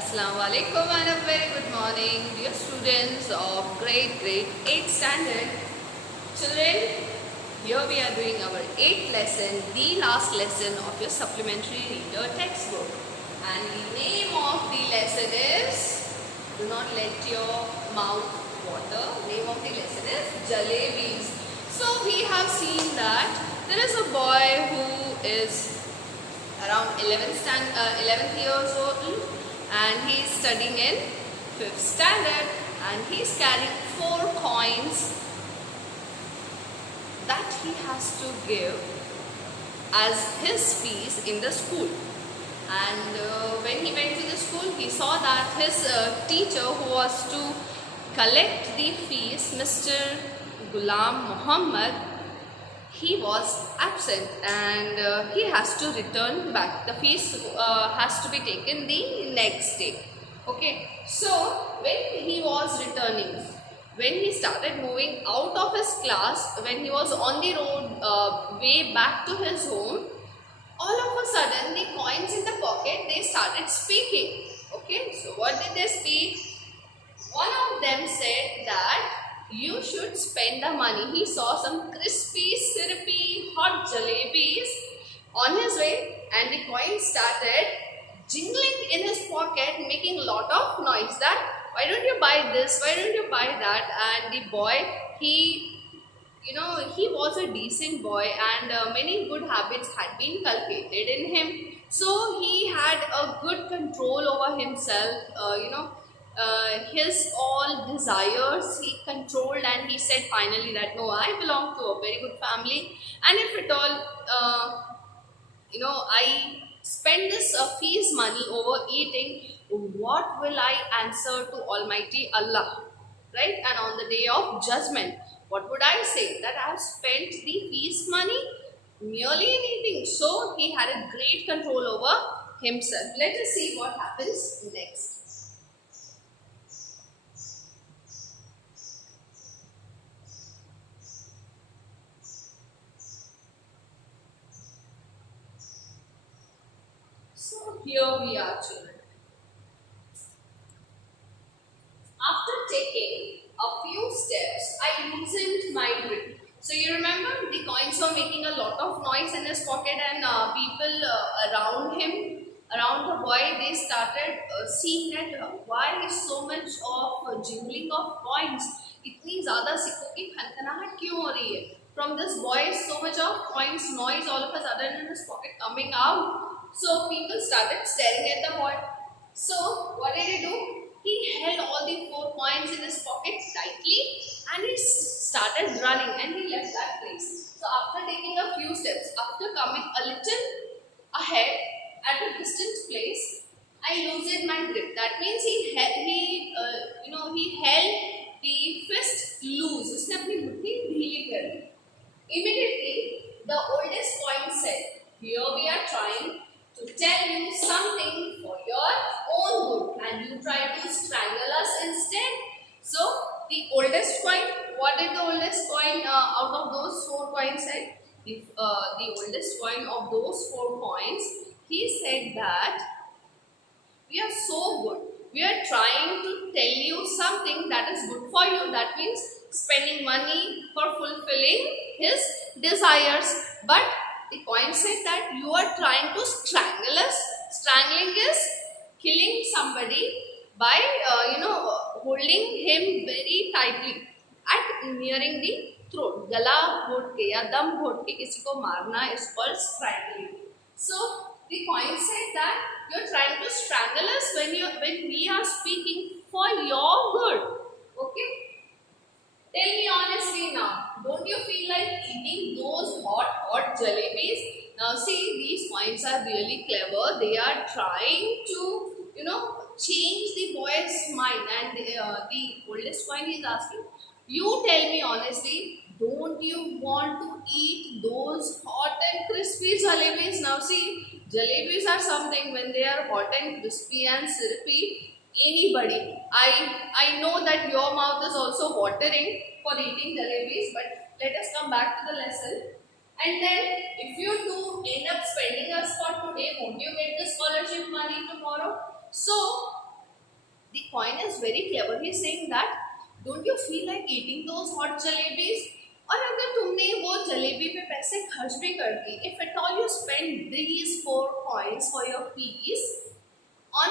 Assalamu alaikum and a very good morning, dear students of grade 8 standard. Children, here we are doing our 8th lesson, the last lesson of your supplementary reader textbook. And the name of the lesson is, do not let your mouth water. Name of the lesson is Jalebis. So we have seen that there is a boy who is around 11th years old, and he is studying in 5th standard, and he is carrying 4 coins that he has to give as his fees in the school. And when he went to the school, he saw that his teacher, who was to collect the fees, Mr. Ghulam Muhammad, he was absent, and he has to return back. The fees has to be taken the next day. Okay, so when he was returning, when he started moving out of his class, when he was on the road way back to his home, all of a sudden the coins in the pocket, they started speaking. Okay, so what did they speak? One of them said that you should spend the money. He saw some crispy, syrupy, hot jalebis on his way, and the coins started jingling in his pocket, making a lot of noise. That why don't you buy this? Why don't you buy that? And the boy, he was a decent boy, and many good habits had been cultivated in him. So he had a good control over himself. His all desires he controlled, and he said finally that no, I belong to a very good family, and if at all I spend this fees money over eating, what will I answer to Almighty Allah, right? And on the day of judgment, what would I say? That I have spent the fees money merely in eating. So he had a great control over himself. Let us see what happens next. So here we are, children. After taking a few steps, I loosened my grip. So you remember the coins were making a lot of noise in his pocket, and people around him, around the boy, they started seeing that why is so much of jingling of coins? इतनी ज़्यादा सिक्कों की खनखनाहट क्यों हो रही है? From this boy, so much of coins noise all of a sudden in his pocket coming out. So people started staring at the boy. So what did he do? He held all the 4 coins in his pocket tightly, and he started running, and he left that place. So after taking a few steps, after coming a little ahead at a distant place, I loosened my grip. That means he held the fist loose. उसने अपनी मुट्ठी ढीली कर दी. Immediately, the oldest coin said, "Here we are trying to tell you something for your own good, and you try to strangle us instead." So the oldest coin, what did the oldest coin out of those 4 coins say? If the oldest coin of those 4 coins, he said that we are so good. We are trying to tell you something that is good for you. That means spending money for fulfilling his desires. But the coin said that you are trying to strangle us. Strangling is killing somebody by holding him very tightly at nearing the throat. गला घोट के या दम घोट के किसी को मारना is called strangling. So the coin said that you are trying to strangle us when we are speaking for your good. Okay. Tell me honestly now, don't you feel like eating those hot jalebis? Now see, these coins are really clever. They are trying to, change the boy's mind. And the oldest coin is asking, you tell me honestly, don't you want to eat those hot and crispy jalebis? Now see, jalebis are something when they are hot and crispy and syrupy, anybody. I know that your mouth is also watering for eating jalebis, but let us come back to the lesson. And then if you do end up spending us for today, won't you get the scholarship money tomorrow? So The coin is very clever. He is saying that don't you feel like eating those hot jalebis? और अगर तुमने वो जलेबी पे पैसे खर्च भी कर दिए, if at all you spend these 4 coins for your fees on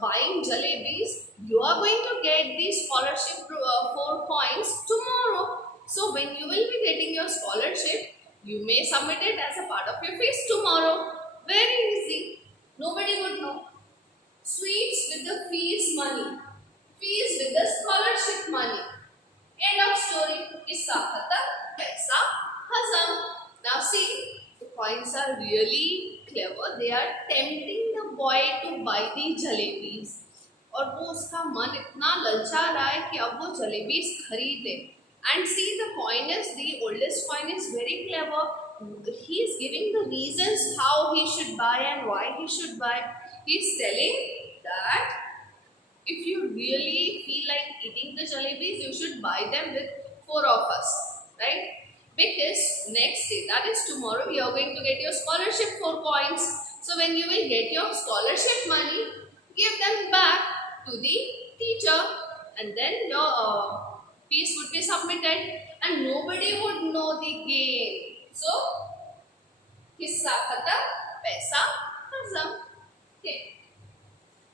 buying jalebis, you are going to get the scholarship 4 coins tomorrow. So when you will be getting your scholarship, you may submit it as a part of your fees tomorrow. Very easy. Nobody would know. Sweets with the fees money. Fees with the scholarship money. End of story. Kissa khatam, paisa hazam. Now see, the coins are really clever. They are tempting the boy to buy the jalebis. और वो उसका मन इतना ललचा रहा है कि अब वो जलेबीज खरीदे. And see, the oldest coin is very clever. He is giving the reasons how he should buy and why he should buy. He is telling that if you really feel like eating the jalebis, you should buy them with 4 of us, right? Because next day, that is tomorrow, you are going to get your scholarship 4 coins. So when you will get your scholarship money, give them back to the teacher, and then your fees would be submitted, and nobody would know the game. So, kissa khatam, paisa hazam. Okay.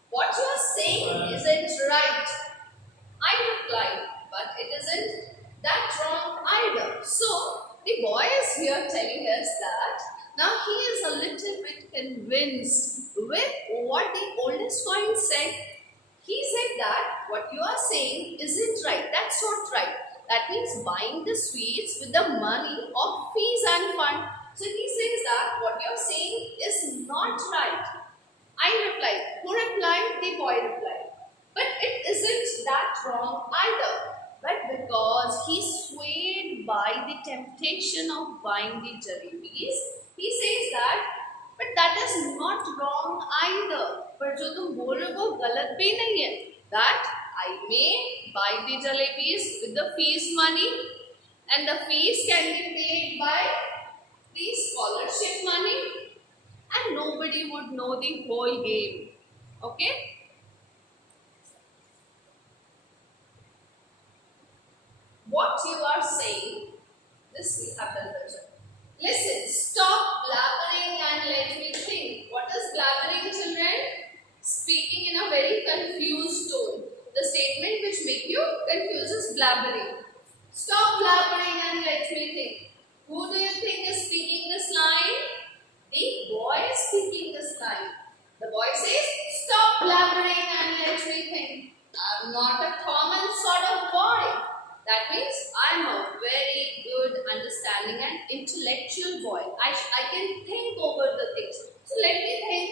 What you are saying isn't right. I replied, but it isn't that wrong either. So, the boy is here telling us that now he is a little bit convinced with what the oldest coin said. He said that what you are saying isn't right. That's not right. That means buying the sweets with the money of fees and fund. So he says that what you are saying is not right. I replied. Who replied? The boy replied. But it isn't that wrong either. But because he swayed by the temptation of buying the jalebis, he says that, but that is not wrong either. पर जो तुम बोल रहे हो वो गलत भी नहीं है. That I may buy the jalebis with the fees money, and the fees can be paid by the scholarship money, and nobody would know the whole game. Okay? What you are saying, this will happen better. Listen, stop blabbering and let me think. What is blabbering, children? Speaking in a very confused tone. The statement which make you confused is blabbering. Stop blabbering and let me think. Who do you think is speaking this line? The boy is speaking this line. The boy says, stop blabbering and let me think. I'm not a common sort of boy. That means I'm a very good understanding and intellectual boy. I can think over the things. So let me think.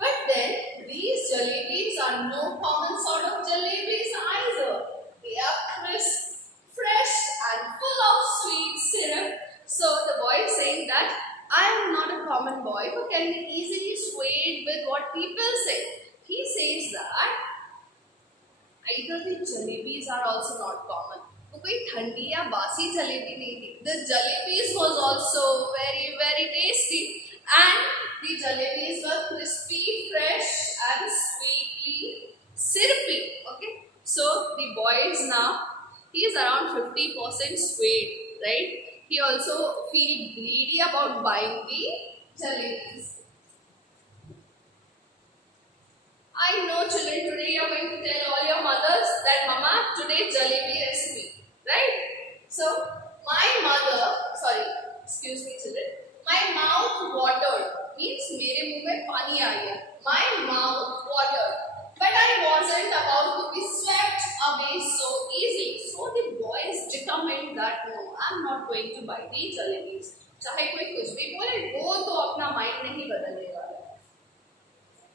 But then these jalebis are no common sort of jalebis either. They are crisp, fresh and full of sweet syrup. So the boy is saying that I am not a common boy who can be easily swayed with what people say. He says that either the jalebis are also not common. वो कोई ठंडी या बासी जलेबी नहीं थी. The jalebis was also very very tasty, and the jalebis were crispy, fresh, and sweetly syrupy. Okay, so the boy is now, he is around 50% swayed, right? He also feel greedy about buying the jalebis. I know, children, today you are going to tell all your mothers that Mama, today jalebi recipe, right? So, my mother, sorry, excuse me, children, my mouth watered, means मेरे मुंह में पानी आ गया. My mouth watered, but I wasn't about to be swept away so easily. So the boy is determined that no, I'm not going to buy the jalebis. चाहे कोई कुछ भी बोले, वो तो अपना mind नहीं बदलने वाला.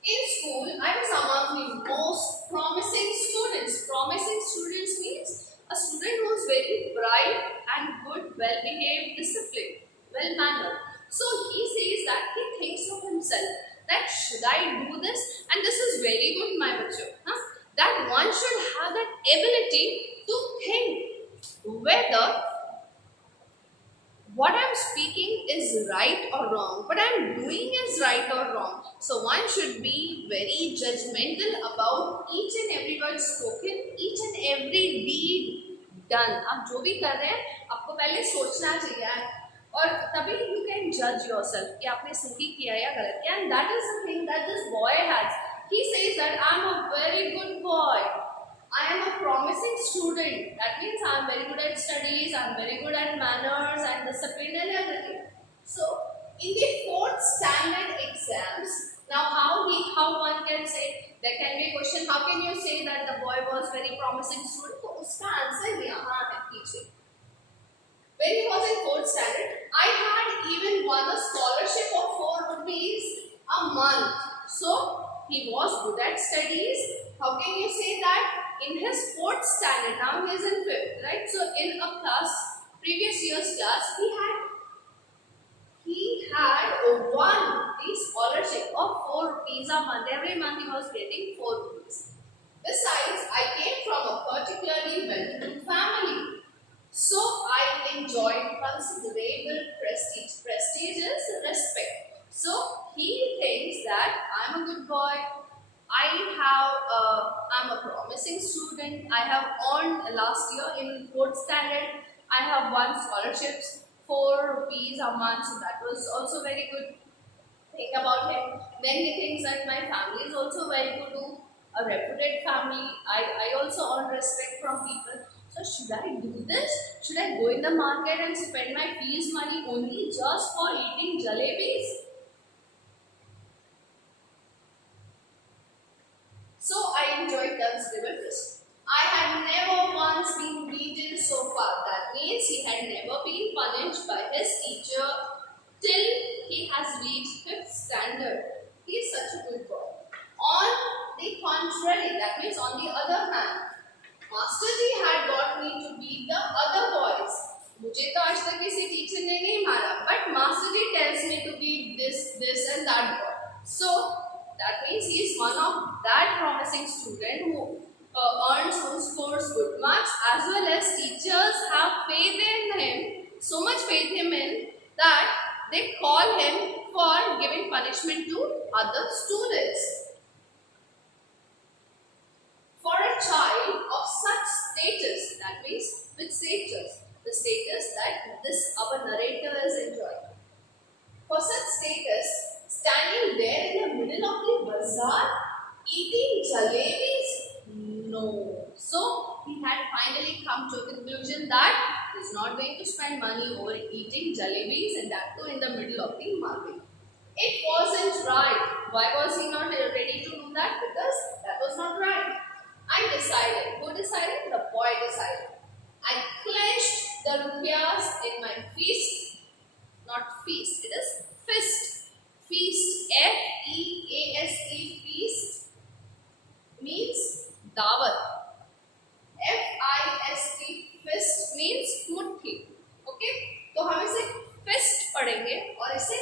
In school, I was among the most promising students. Promising students means a student who is very bright and good, well-behaved, disciplined, well-mannered. So he says that he thinks of himself that should I do this? And this is very good, my bachcho. That one should have that ability to think whether what I'm speaking is right or wrong, what I'm doing is right or wrong. So one should be very judgmental about each and every word spoken, each and every deed done. आप जो भी कर रहे हैं आपको पहले सोचना चाहिए और तभी you can judge yourself कि आपने सही किया या गलत किया. And that is the thing that this boy has. He says that I'm a very good boy. I am a promising student. That means I am very good at studies, I am very good at manners and discipline and everything. So, in the 4th standard exams, now how one can say, there can be a question, how can you say that the boy was very promising student? So, uska answer yahan hai piche. When he was in 4th standard, I had even won a scholarship of 4 rupees a month. So, he was good at studies. How can you say that? In his 4th standard, now he is in 5th, right? So, in a class, previous year's class, he had won the scholarship of 4 rupees a month. Every month he was getting 4 rupees. Besides, I came from a particularly well-to-do family. So, I enjoyed considerable prestige is respect. So, he thinks that I'm a good boy, I'm a promising student, I have earned last year in 4th standard, I have won scholarships, 4 rupees a month, so that was also very good thing about him. Then he thinks that my family is also well-to-do, a reputed family, I also earn respect from people. So should I do this? Should I go in the market and spend my fees money only just for eating jalebis? So I enjoyed considerable risk. I had never once been beaten so far. That means he had never been punished by his teacher till he has reached 5th standard. He is such a good boy. On the contrary, that means on the other hand, Master Ji had got me to beat the other boys. मुझे तो आज तक किसी teacher ने नहीं मारा, but Master Ji tells me to beat this and that boy. So that means he is one of that promising student who who scores good marks, as well as teachers have faith in him, so much faith in him that they call him for giving punishment to other students. For a child of such status, that means which status? The status that this our narrator is enjoying. For such status, standing there in the middle of the bazaar, eating jalebis? No. So, he had finally come to a conclusion that he is not going to spend money over eating jalebis, and that too in the middle of the market. It wasn't right. Why was he not ready to do that? Because that was not right. I decided. Who decided? The boy decided. I clenched the rupees in my fist. Not feast, it is fist. Feast, F-E-A-S-T, feast means dawat. F-I-S-T, fist means muट्ठी. Okay? तो हम इसे fist पढ़ेंगे और इसे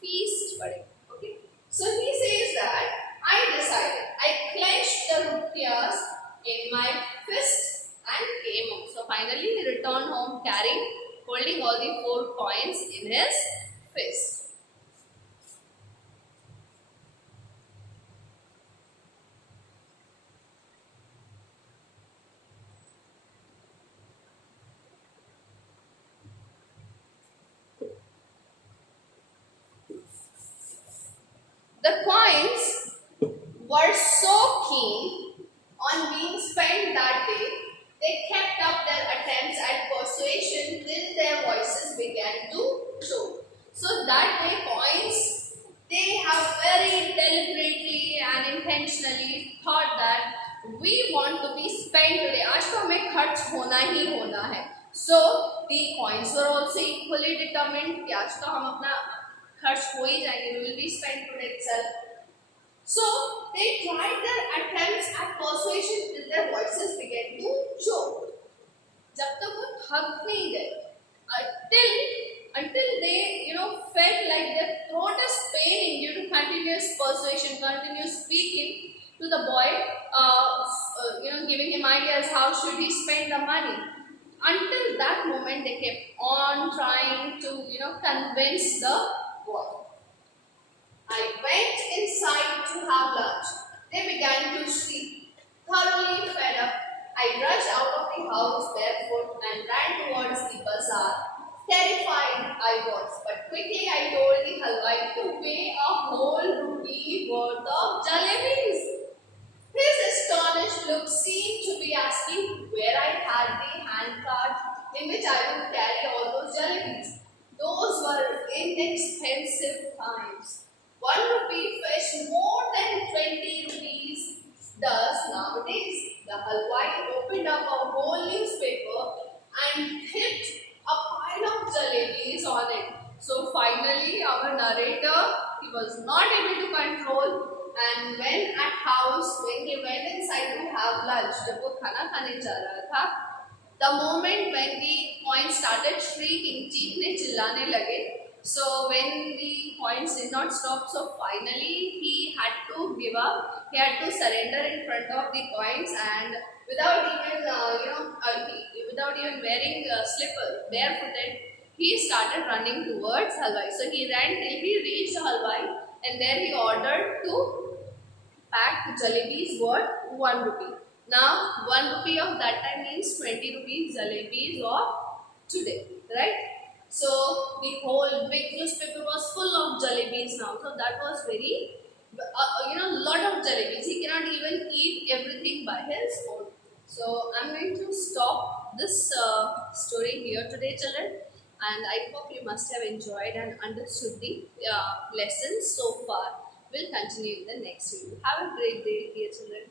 feast पढ़ेंगे. Okay? So he says that I decided. I clenched the rupees in my fist and came home. So finally he returned home holding all the 4 coins in his fist. The coins were so keen on being spent that day, they kept up their attempts at persuasion till their voices began to choke. So that day coins, they have very deliberately and intentionally thought that we want to be spent today. आज तो हमें खर्च होना ही होना है. So the coins were also equally determined कि आज तो हम अपना खर्च हो ही जाएंगे. We will be spent today itself. So they tried their attempts at persuasion till their voices began to choke. जब तक वो थक नहीं गए, until they felt like their throat is paining due to continuous persuasion, continuous speaking to the boy, giving him ideas how should he spend the money. Until that moment, they kept on trying to, convince the boy. I went inside to have lunch. They began to sleep. Thoroughly fed up, I rushed out of the house barefoot and ran towards the bazaar. Terrified I was, but quickly I told the halwai to weigh a whole rupee worth of jalebis. His astonished look seemed to be asking where I had the handcart in which I would carry all those jalebis. Those were inexpensive times. 1 rupee fetched more than 20 rupees does nowadays. The halwai opened up a whole newspaper and hit a pile of jalebis on it. So finally, our narrator, he was not able to control, and when at house, when he went inside to have lunch, जब वो खाना खाने जा रहा था, the moment when the coins started shrieking, चीखने चिल्लाने लगे. So when the coins did not stop, so finally he had to give up. He had to surrender in front of the coins, and without even without even wearing slippers, barefooted, he started running towards halwai. So he ran till he reached halwai, and there he ordered to pack jalebis worth 1 rupee. Now 1 rupee of that time means 20 rupees jalebis of today, right? So the whole big newspaper was full of jalebis now. So that was very, lot of jalebis. He cannot even eat everything by his own. So I'm going to stop this story here today, children. And I hope you must have enjoyed and understood the lessons so far. We'll continue in the next video. Have a great day, dear children.